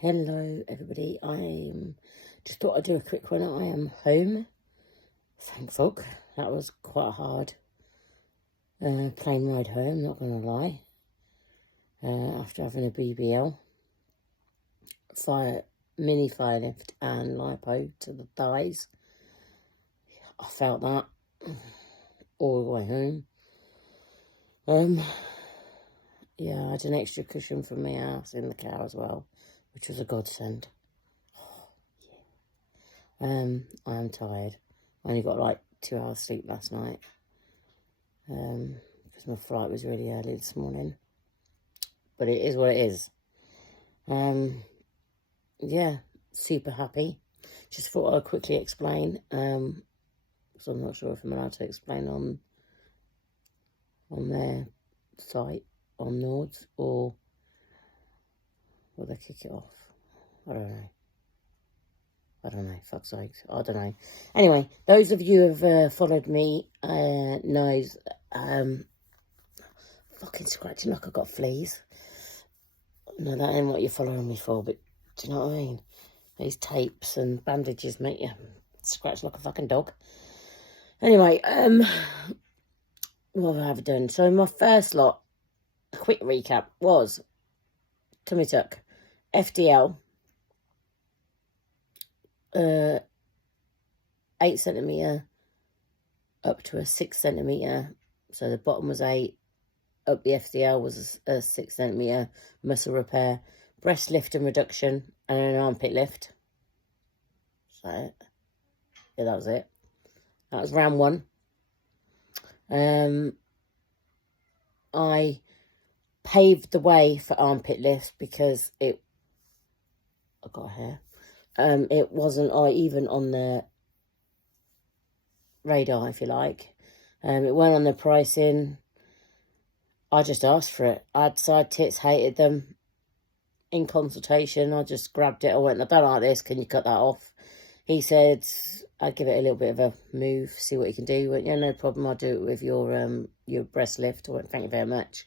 Hello everybody, I just thought I'd do a quick one. I am home, thank fuck. That was quite a hard plane ride home, not gonna lie. After having a BBL, mini fire lift and lipo to the thighs. I felt that all the way home. Yeah, I had an extra cushion from my house in the car as well, which was a godsend. I am tired. I only got like 2 hours sleep last night. Because my flight was really early this morning. But it is what it is. Yeah, super happy. Just thought I'd quickly explain. Because I'm not sure if I'm allowed to explain on their site, on Nords, or will they kick it off? I don't know, fuck's sakes, I don't know. Anyway, those of you who have followed me knows, fucking scratching like I got fleas. No, that ain't what you're following me for, but do you know what I mean? These tapes and bandages make you scratch like a fucking dog. Anyway, what have I done? So my first lot, a quick recap, was tummy tuck, FDL, 8cm up to a 6cm. So the bottom was 8, up the FDL was a 6cm muscle repair, breast lift and reduction, and an armpit lift. So yeah, that was it. That was round 1. I paved the way for armpit lifts because I got hair. It wasn't even on the radar, if you like. It went on the pricing. I just asked for it. I had side tits, hated them. In consultation, I just grabbed it. I went, I don't like this. Can you cut that off? He said, I'd give it a little bit of a move, see what you can do. He went, yeah, no problem. I'll do it with your breast lift. I went, thank you very much.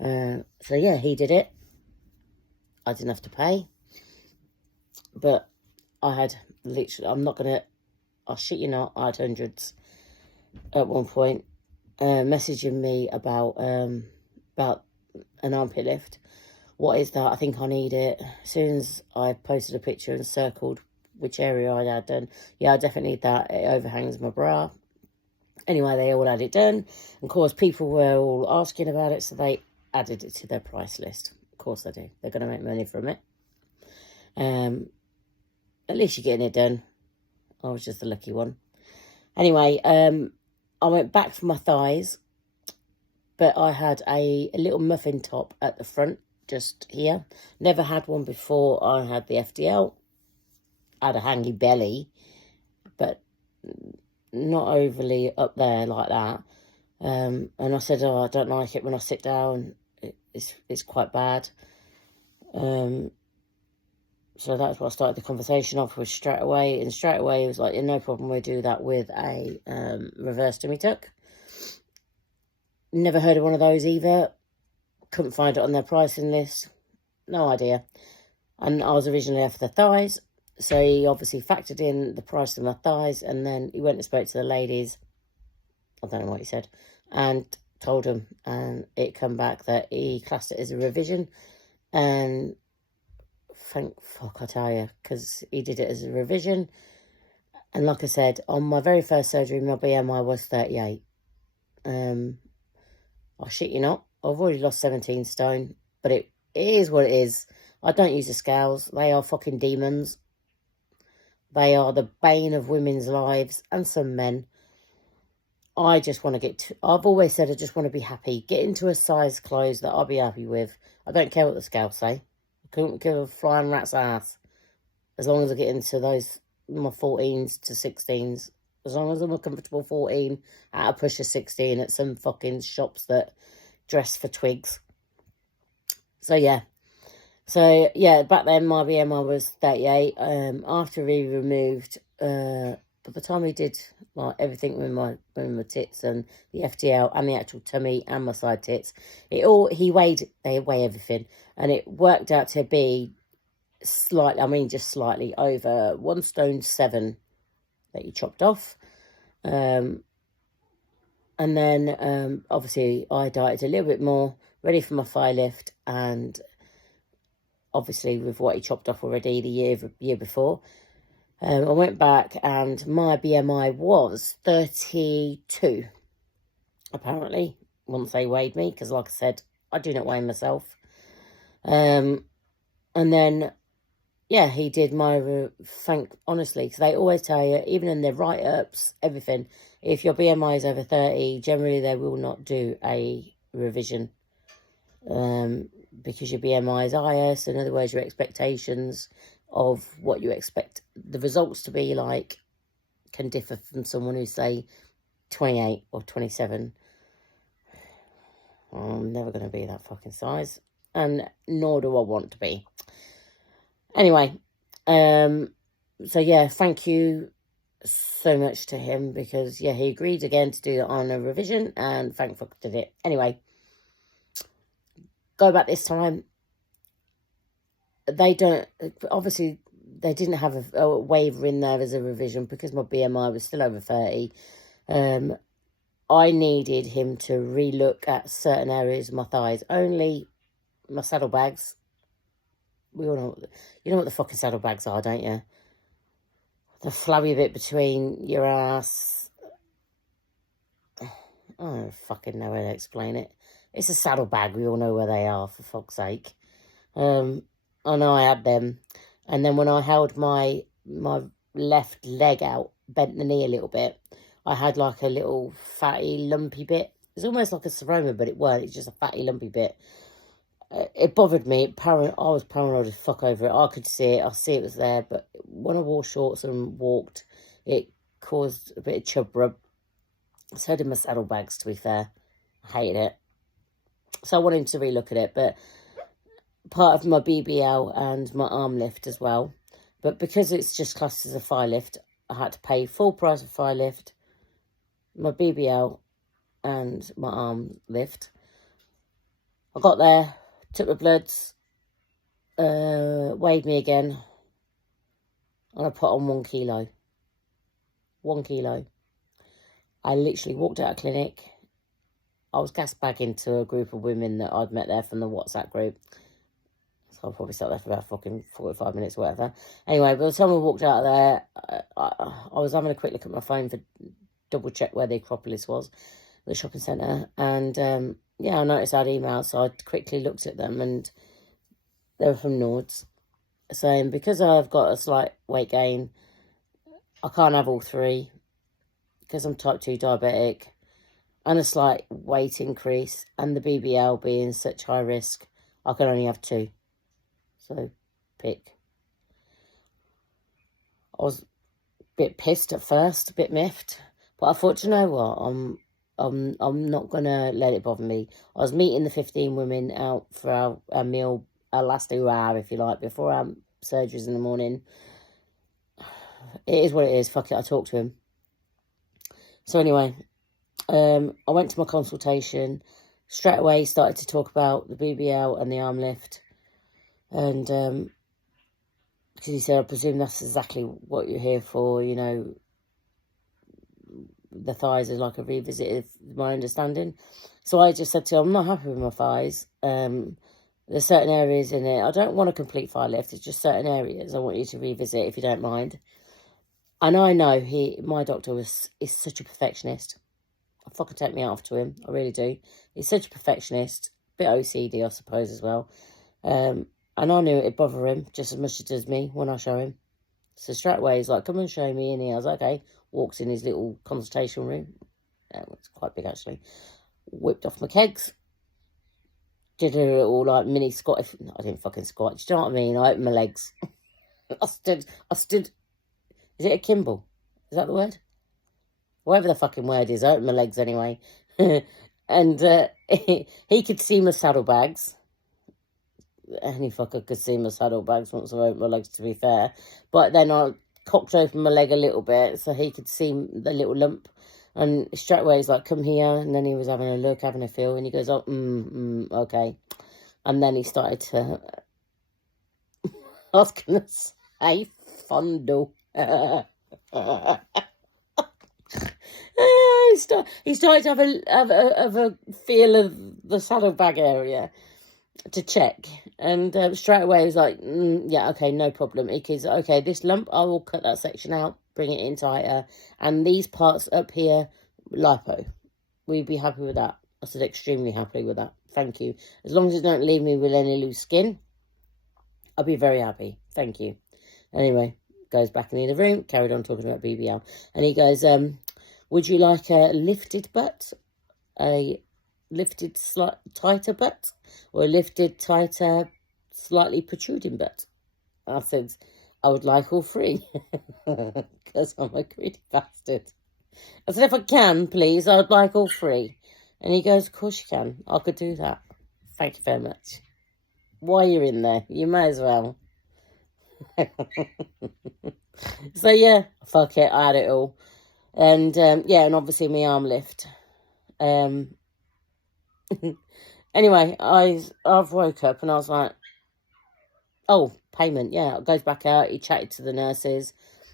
So yeah, he did it. I didn't have to pay. But I had literally, I'll shit you not, I had hundreds at one point messaging me about an armpit lift. What is that? I think I need it. As soon as I posted a picture and circled which area I had done, yeah, I definitely need that. It overhangs my bra. Anyway, they all had it done. Of course, people were all asking about it, so they added it to their price list. Of course they do. They're going to make money from it. At least you're getting it done. I was just the lucky one. Anyway, I went back for my thighs, but I had a little muffin top at the front, just here. Never had one before I had the FDL. I had a hangy belly, but not overly up there like that. And I said, oh, I don't like it when I sit down. It's quite bad. So that's what I started the conversation off with straight away. And straight away, it was like, yeah, no problem, we'll do that with a reverse tummy tuck. Never heard of one of those either. Couldn't find it on their pricing list. No idea. And I was originally there for the thighs. So he obviously factored in the price of my thighs. And then he went and spoke to the ladies. I don't know what he said. And told them. And it come back that he classed it as a revision. And thank fuck, I tell you, because he did it as a revision. And like I said, on my very first surgery, my BMI was 38. I shit you not, I've already lost 17 stone, but it is what it is. I don't use the scales. They are fucking demons. They are the bane of women's lives and some men. I just want to I've always said I just want to be happy. Get into a size clothes that I'll be happy with. I don't care what the scales say. Couldn't give a flying rat's ass. As long as I get into my 14s to 16s. As long as I'm a comfortable 14 at a push of 16 at some fucking shops that dress for twigs. So yeah. So yeah, back then my BMI was 38. After he removed, by the time he did like everything with my tits and the FDL and the actual tummy and my side tits, they weigh everything, and it worked out to be slightly, I mean just slightly over 1 stone 7 that he chopped off. And then obviously I dieted a little bit more, ready for my thigh lift, and obviously with what he chopped off already the year before. I went back and my BMI was 32, apparently, once they weighed me, because like I said, I do not weigh myself. And then, yeah, he did my, honestly, because they always tell you, even in their write-ups, everything, if your BMI is over 30, generally they will not do a revision. Because your BMI is higher, so in other words, your expectations of what you expect the results to be like can differ from someone who's, say, 28 or 27. I'm never going to be that fucking size, and nor do I want to be. Anyway, so yeah, thank you so much to him, because yeah, he agreed again to do the honor revision, and thank fuck did it. Anyway, go back this time. They don't, obviously they didn't have a waiver in there as a revision because my BMI was still over 30. I needed him to relook at certain areas of my thighs, only my saddlebags. We all know, you know what the fucking saddlebags are, don't you? The flabby bit between your ass. I don't fucking know how to explain it. It's a saddlebag. We all know where they are, for fuck's sake. I know I had them. And then when I held my left leg out, bent the knee a little bit, I had like a little fatty, lumpy bit. It's almost like a seroma, but it weren't. It's just a fatty, lumpy bit. It bothered me. I was paranoid as fuck over it. I could see it. I see it was there. But when I wore shorts and walked, it caused a bit of chub rub. So did my saddlebags, to be fair. I hated it. So I wanted to relook at it. But part of my BBL and my arm lift as well. But because it's just classed as a thigh lift, I had to pay full price of thigh lift, my BBL and my arm lift. I got there, took my bloods, weighed me again, and I put on 1 kilo. 1 kilo. I literally walked out of clinic. I was gassed back into a group of women that I'd met there from the WhatsApp group. So I'll probably sat there for about fucking 45 minutes or whatever. Anyway, by the time I walked out of there, I was having a quick look at my phone for double check where the Acropolis was, the shopping centre. And yeah, I noticed I had emails, so I quickly looked at them, and they were from Nords, saying because I've got a slight weight gain, I can't have all 3 because I'm type 2 diabetic, and a slight weight increase, and the BBL being such high risk, I can only have 2. So, pick. I was a bit pissed at first, a bit miffed, but I thought, you know what, I'm not gonna let it bother me. I was meeting the 15 women out for our meal, our last hour, if you like, before our surgeries in the morning. It is what it is. Fuck it, I talked to him. So anyway, I went to my consultation. Straight away, started to talk about the BBL and the arm lift. And because he said, I presume that's exactly what you're here for, you know, the thighs are like a revisit of my understanding. So I just said to him, I'm not happy with my thighs. There's certain areas in it. I don't want a complete thigh lift. It's just certain areas I want you to revisit, if you don't mind. And I know my doctor is such a perfectionist. I fucking take me out to him. I really do. He's such a perfectionist. Bit OCD, I suppose, as well. And I knew it'd bother him just as much as it does me when I show him. So straight away, he's like, come and show me in here. I was like, okay. Walks in his little consultation room. It's quite big, actually. Whipped off my kegs. Did a little, like, mini squat. I didn't fucking squat. Do you know what I mean? I opened my legs. I stood. Is it a Kimball? Is that the word? Whatever the fucking word is, I opened my legs anyway. And he could see my saddlebags. Any fucker could see my saddlebags once I opened my legs, to be fair. But then I cocked open my leg a little bit so he could see the little lump. And straight away he's like, come here. And then he was having a look, having a feel. And he goes, oh, okay. And then he started to... I was going to say fondle. He started to have a feel of the saddlebag area to check, and straight away he was like, yeah, okay, no problem. He said, okay, this lump, I will cut that section out, bring it in tighter, and these parts up here, lipo. We'd be happy with that. I said, extremely happy with that. Thank you. As long as it don't leave me with any loose skin, I'll be very happy. Thank you. Anyway, goes back in the other room, carried on talking about BBL. And he goes, would you like a lifted butt, a lifted tighter butt, or a lifted tighter, slightly protruding butt? I said, I would like all three, because I'm a greedy bastard. I said, if I can, please, I would like all three. And he goes, of course you can. I could do that. Thank you very much. While you're in there, you may as well. So, yeah, fuck it. I had it all. And, yeah, and obviously my arm lift. Anyway, I've woke up and I was like, oh, payment, yeah. It goes back out. He chatted to the nurses.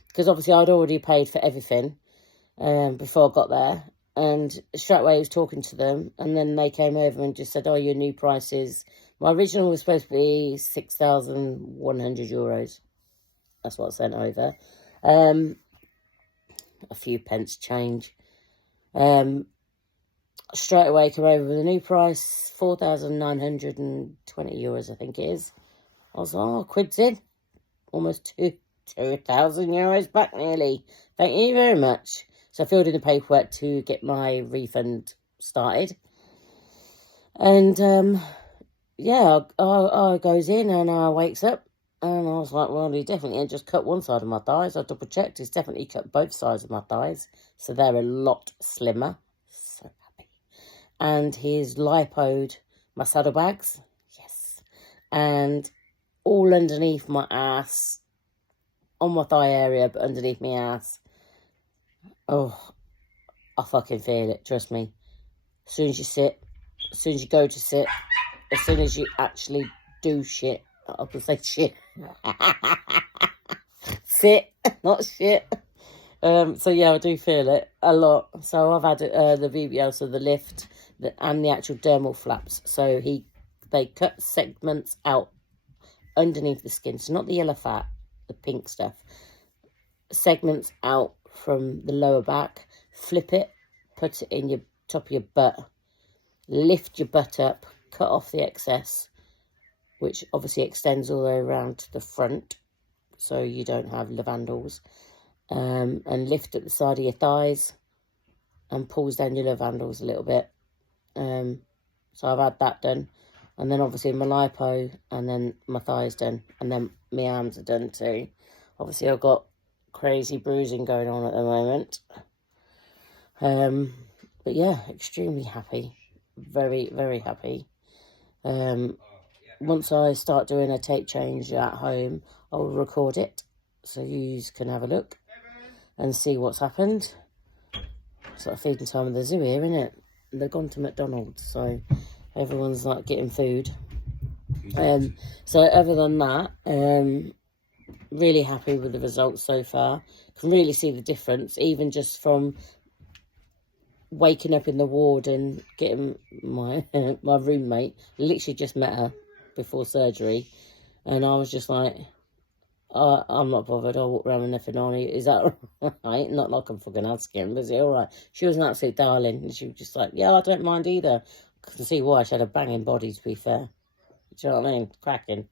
Because obviously I'd already paid for everything before I got there. And straight away he was talking to them. And then they came over and just said, oh, your new price is... My original was supposed to be €6,100. That's what I sent over. A few pence change. Straight away came over with a new price, €4,920, I think it is. I was like, oh, quid's in. Almost €2,000 back nearly. Thank you very much. So I filled in the paperwork to get my refund started. And, yeah, I goes in and I wakes up. And I was like, well, he definitely ain't just cut one side of my thighs. I double checked. He's definitely cut both sides of my thighs. So they're a lot slimmer. So happy. And he's lipoed my saddlebags. Yes. And all underneath my ass. On my thigh area, but underneath my ass. Oh, I fucking feel it. Trust me. As soon as you sit. As soon as you go to sit. As soon as you actually do shit. I can say shit. Sit, not shit. So yeah, I do feel it a lot. So I've had the BBL, so the lift, and the actual dermal flaps. So they cut segments out underneath the skin. So not the yellow fat, the pink stuff. Segments out from the lower back. Flip it, put it in your top of your butt. Lift your butt up, cut off the excess, which obviously extends all the way around to the front, so you don't have lavandles, and lift at the side of your thighs, and pulls down your lavandles a little bit. So I've had that done, and then obviously my lipo, and then my thighs done, and then my arms are done too. Obviously I've got crazy bruising going on at the moment. But yeah, extremely happy. Very, very happy. Once I start doing a tape change at home, I'll record it so you can have a look and see what's happened. Sort of feeding time of the zoo here, isn't it? They've gone to McDonald's, so everyone's like getting food. So other than that, really happy with the results so far. Can really see the difference, even just from waking up in the ward and getting my my roommate. Literally just met her before surgery, and I was just like, I'm not bothered. I'll walk around with nothing on. Is that right? Not like I'm fucking asking, but is it all right? She was an absolute darling, and she was just like, yeah, I don't mind either. I can see why. She had a banging body, to be fair. Do you know what I mean? Cracking.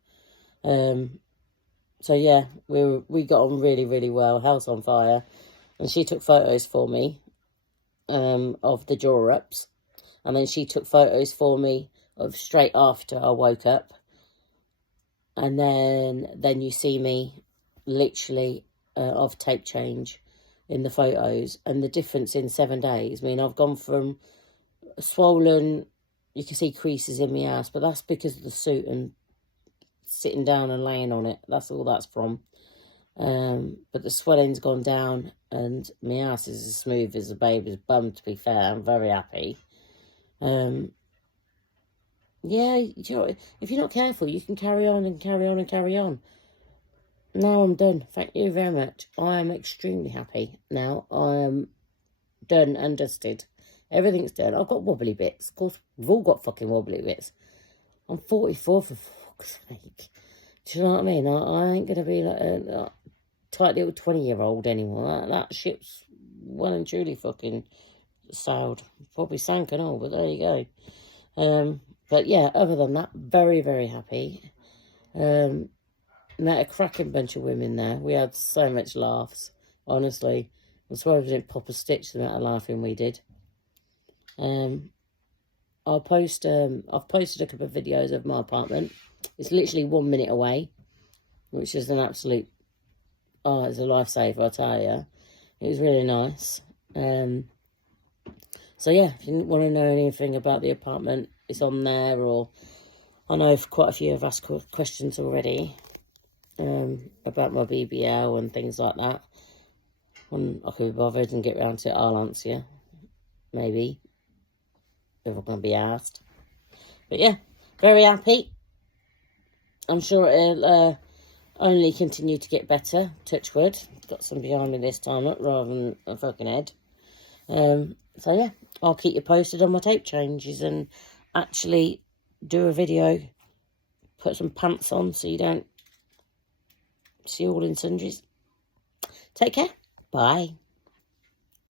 So yeah, we got on really, really well. House on fire. And she took photos for me of the draw-ups. And then she took photos for me of straight after I woke up. And then you see me literally of tape change in the photos. And the difference in 7 days. I mean, I've gone from swollen, you can see creases in my ass, but that's because of the suit and sitting down and laying on it. That's all that's from. But the swelling's gone down and my ass is as smooth as a baby's bum, to be fair. I'm very happy. Yeah, you know, if you're not careful, you can carry on and carry on and carry on. now I'm done. Thank you very much. I am extremely happy now. I am done and dusted. Everything's done. I've got wobbly bits. Of course, we've all got fucking wobbly bits. I'm 44 for fuck's sake. Do you know what I mean? I ain't going to be like a tight little 20-year-old anymore. That ship's well and truly fucking sailed. Probably sank and all, but there you go. But yeah, other than that, very, very happy. Met a cracking bunch of women there. We had so much laughs, honestly. I'm surprised we didn't pop a stitch the amount of laughing we did. I've posted a couple of videos of my apartment. It's literally 1 minute away, which is an absolute, it's a lifesaver, I tell you. It was really nice. So yeah, if you want to know anything about the apartment, it's on there, or I know quite a few have asked questions already about my BBL and things like that. When I could be bothered and get round to it, I'll answer you. Maybe. If I'm going to be asked. But yeah, very happy. I'm sure it'll only continue to get better. Touch wood. Got some behind me this time up rather than a fucking head. So yeah, I'll keep you posted on my tape changes and actually do a video. Put some pants on so you don't see all in sundries. Take care. Bye.